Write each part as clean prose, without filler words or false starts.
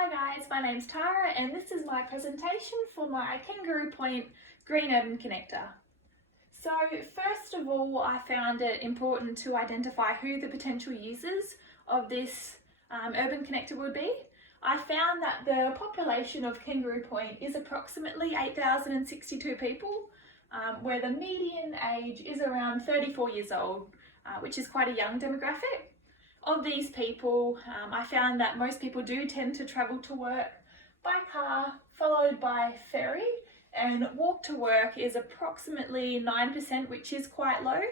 Hi guys, my name's Tara and this is my presentation for my Kangaroo Point Green Urban Connector. So first of all, I found it important to identify who the potential users of this urban connector would be. I found that the population of Kangaroo Point is approximately 8,062 people, where the median age is around 34 years old, which is quite a young demographic. Of these people, I found that most people do tend to travel to work by car, followed by ferry, and walk to work is approximately 9%, which is quite low.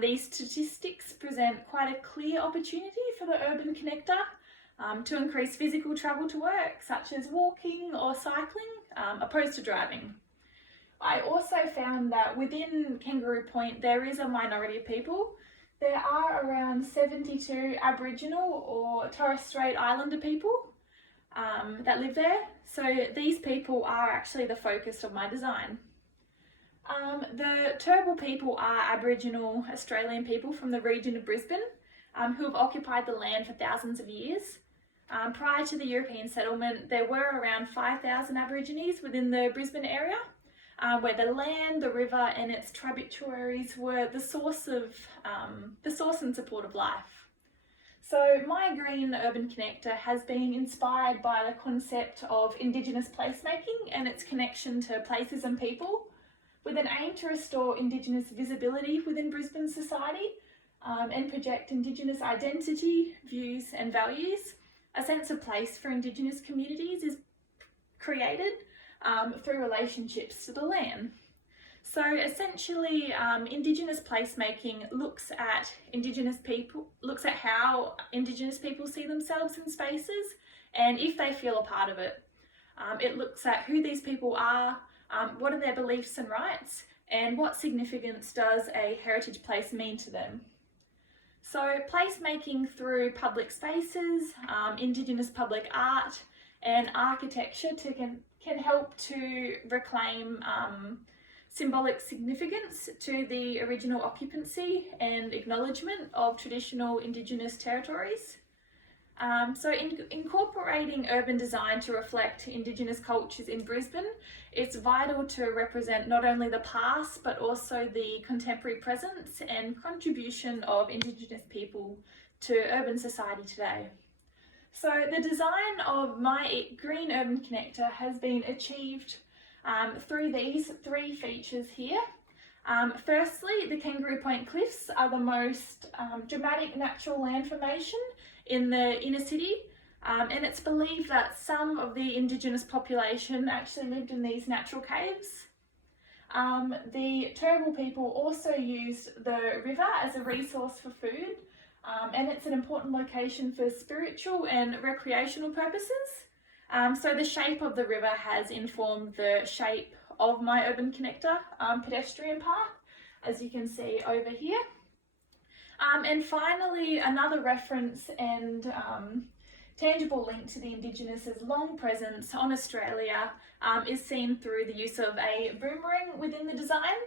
These statistics present quite a clear opportunity for the urban connector to increase physical travel to work, such as walking or cycling, opposed to driving. I also found that within Kangaroo Point there is a minority of people. There are around 72 Aboriginal or Torres Strait Islander people that live there. So these people are actually the focus of my design. The Turrbal people are Aboriginal Australian people from the region of Brisbane who have occupied the land for thousands of years. Prior to the European settlement, there were around 5,000 Aborigines within the Brisbane area, where the land, the river and its tributaries were the source and support of life. So my green urban connector has been inspired by the concept of Indigenous placemaking and its connection to places and people, with an aim to restore Indigenous visibility within Brisbane society and project Indigenous identity, views and values. A sense of place for Indigenous communities is created through relationships to the land. So essentially, Indigenous placemaking looks at how Indigenous people see themselves in spaces and if they feel a part of it. It looks at who these people are, what are their beliefs and rights, and what significance does a heritage place mean to them. So placemaking through public spaces, Indigenous public art and architecture can help to reclaim symbolic significance to the original occupancy and acknowledgement of traditional Indigenous territories. So incorporating urban design to reflect Indigenous cultures in Brisbane, it's vital to represent not only the past but also the contemporary presence and contribution of Indigenous people to urban society today. So the design of my green urban connector has been achieved through these three features here. Firstly, the Kangaroo Point cliffs are the most dramatic natural land formation in the inner city, and it's believed that some of the Indigenous population actually lived in these natural caves. The Turrbal people also used the river as a resource for food, and it's an important location for spiritual and recreational purposes. So the shape of the river has informed the shape of my urban connector pedestrian path, as you can see over here. And finally, another reference and tangible link to the Indigenous' long presence on Australia is seen through the use of a boomerang within the design.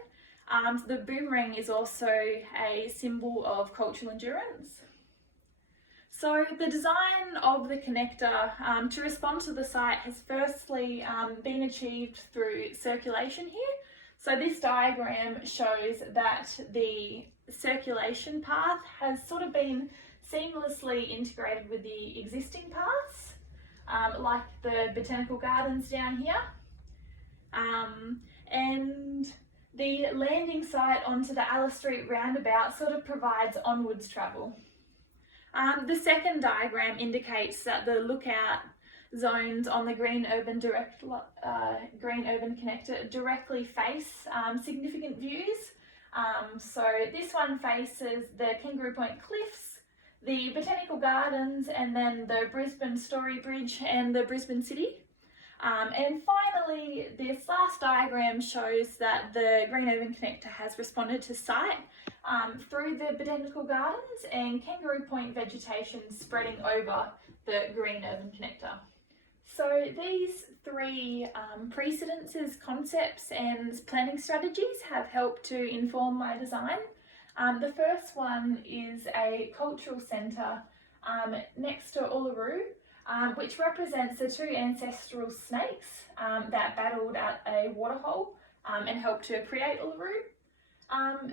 The boomerang is also a symbol of cultural endurance. So the design of the connector to respond to the site has firstly been achieved through circulation here. So this diagram shows that the circulation path has sort of been seamlessly integrated with the existing paths, like the botanical gardens down here. And the landing site onto the Alice Street roundabout sort of provides onwards travel. The second diagram indicates that the lookout zones on the green urban connector directly face significant views. So this one faces the Kangaroo Point cliffs, the botanical gardens, and then the Brisbane Story Bridge and the Brisbane City. And finally, this last diagram shows that the Green Urban Connector has responded to site through the botanical gardens and Kangaroo Point vegetation spreading over the Green Urban Connector. So these three precedences, concepts and planning strategies have helped to inform my design. The first one is a cultural centre next to Uluru which represents the two ancestral snakes that battled at a waterhole and helped to create Uluru.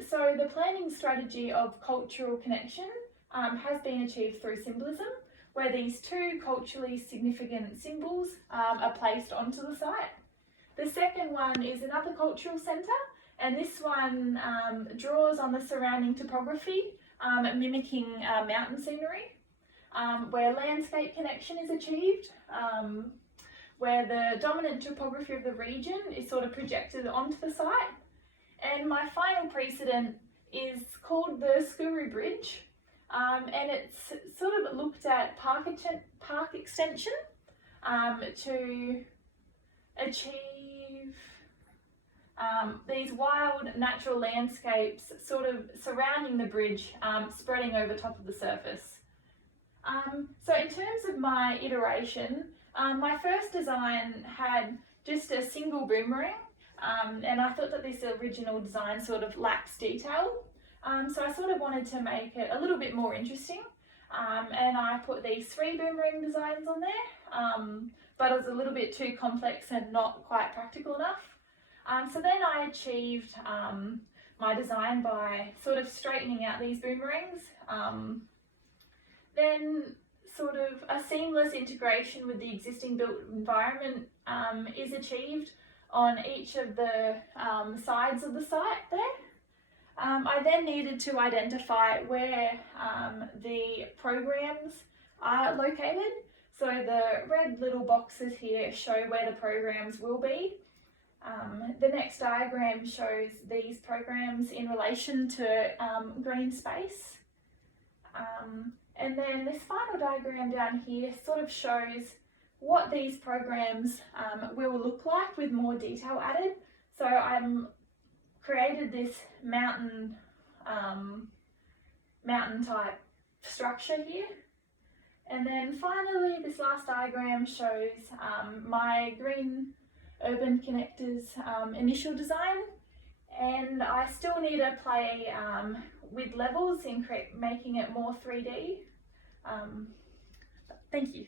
So the planning strategy of cultural connection has been achieved through symbolism, where these two culturally significant symbols are placed onto the site. The second one is another cultural centre, and this one draws on the surrounding topography, mimicking mountain scenery, where landscape connection is achieved, where the dominant topography of the region is sort of projected onto the site. And my final precedent is called the Skuru Bridge, and it's sort of looked at park extension to achieve these wild natural landscapes sort of surrounding the bridge, spreading over top of the surface. So in terms of my iteration, my first design had just a single boomerang, and I thought that this original design sort of lacks detail. So I sort of wanted to make it a little bit more interesting, and I put these 3 boomerang designs on there, but it was a little bit too complex and not quite practical enough. So then I achieved my design by sort of straightening out these boomerangs. Then sort of a seamless integration with the existing built environment is achieved on each of the sides of the site there. I then needed to identify where the programs are located. So the red little boxes here show where the programs will be. The next diagram shows these programs in relation to green space. And then this final diagram down here sort of shows what these programs will look like with more detail added. So I'm created this mountain type structure here. And then finally, this last diagram shows my green urban connectors initial design, and I still need to play with levels in making it more 3D. Thank you.